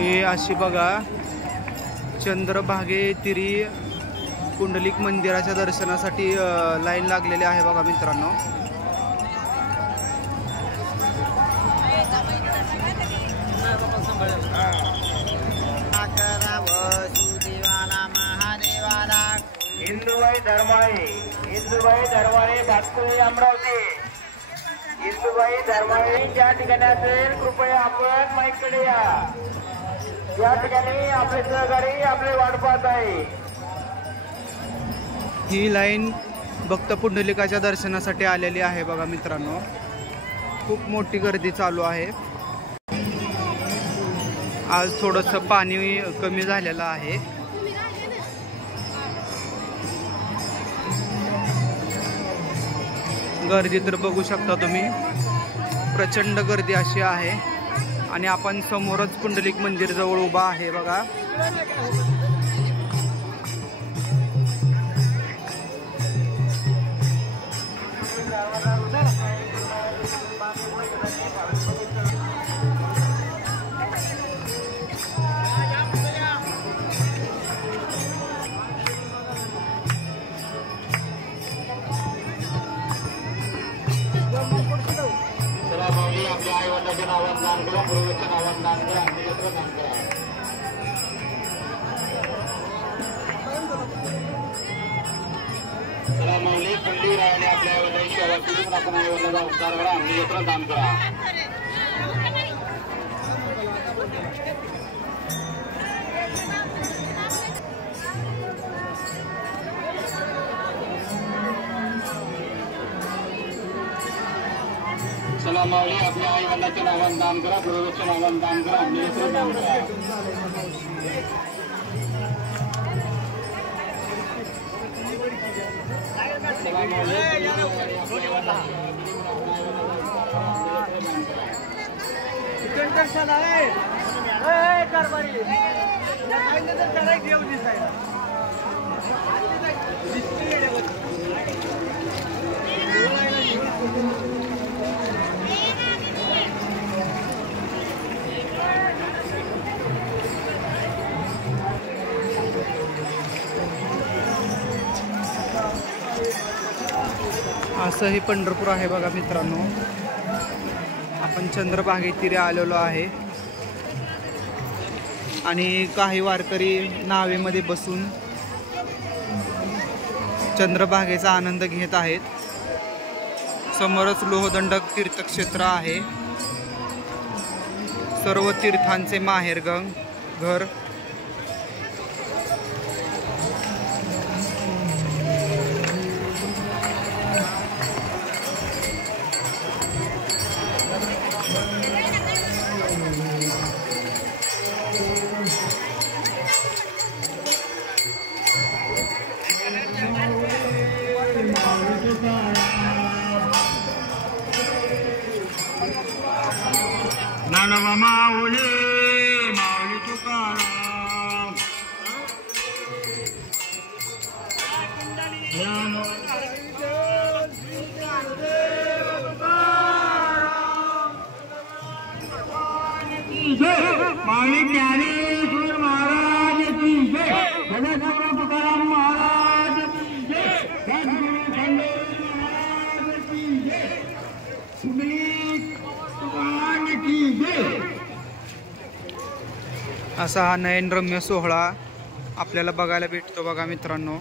हे अशी बघा चंद्रभागे तिरी पुंडलिक मंदिराच्या दर्शनासाठी लाईन लागलेली आहे बघा मित्रांनो। हिंदुबाई धर्माळे भातकुळे अमरावती। हिंदुबाई धर्माळे ज्या ठिकाणी असेल कृपया आपण माईकडे या। या ठिकाणी आपले सहकारी आपले वाट पाहत आहे। ही लाईन भक्त पुंडलिकाच्या दर्शनासाठी आलेली आहे बघा मित्रांनो। खूप मोठी गर्दी चालू आहे। आज थोडंसं पाणी कमी झालेलं आहे। गर्दी तर बघू शकता तुम्ही, प्रचंड गर्दी अशी आहे आणि आपण समोरच पुंडलिक मंदिर जवळ उभा आहे बघा। आपल्या आई वडिलांच्या नावात दान करा, पूर्वजांच्या नावात दान करा, अंत्ययात्रा दान करा। चला माऊली कुंडी राहिले आपल्या आई वडिलांची सेवा करून आपण आई वडिलांचा उपकार करा, अंत्ययात्रा दान करा। चला माऊली आपल्या आई वडिलांच्या नावात दान करा, पूर्वजांच्या नावात दान करा, अंत्ययात्रा दान करा। चला माऊली असं हे पंढरपूर आहे बघा मित्रांनो। आपण चंद्रभागे तीरी आलेलो आहे आणि काही वारकरी नावेमध्ये बसून चंद्रभागेचा आनंद घेत आहेत। समोरच लोहदंडक तीर्थक्षेत्र आहे, सर्व तीर्थांचे माहेर घर। नानवा माऊली माऊली तुकाराम माऊली ज्ञानेश्वर महाराज की जय, सदाशिव तुकाराम महाराज की जय, सद्गुरु खंडेश्वर महाराज की जय, पुंडलिक तुकाराम की जय। असा हा नयनरम्य सोहळा आपल्याला बघायला भेटतो बघा मित्रांनो।